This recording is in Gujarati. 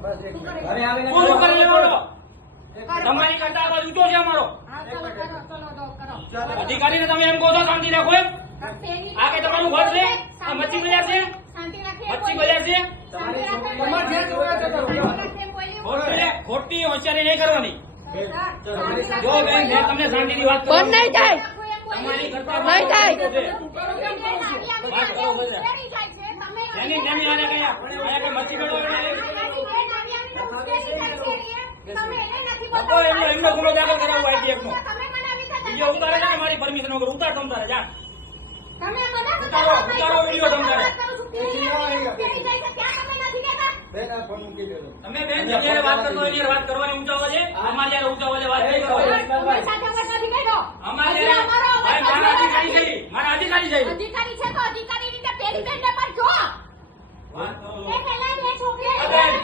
પૂરું કરી લેવાનો તમારી કરતા આવાજ ઊંચો છે અમારો અધિકારીને તમે એમ કહો છો શાંતિ રાખો એમ આ કે તમારું ઘર છે આ મચ્છી બજાર છે મચ્છી બજાર છે ખોટી હોશિયારી નહીં કરવાની જો બેન મેં તમને શાંતિથી વાત બંધ નહીં થાય તમારી કરતા નહીં થાય જેની જેની આને કયા કઈ મચ્છી મેળવવા એમનો ગુનો દાખલ કરાવવો આઈટીએફ નો બીજો ઉતારે છે મારી પરમિશન વગર ઉતાર તમતારે જા ઉતારો વિડીયો તમતારે તમે બેન જયારે વાત કરતો હોય વાત કરવાની ઊંચા અવાજે અમારે જયારે ઊંચા અવાજે વાત નહીં કરવાની અમારે મારા અધિકારી છે અધિકારી છે તો અધિકારી રીતે પેલી બેન પર જો વાત કરો એ પહેલા એ છોકરી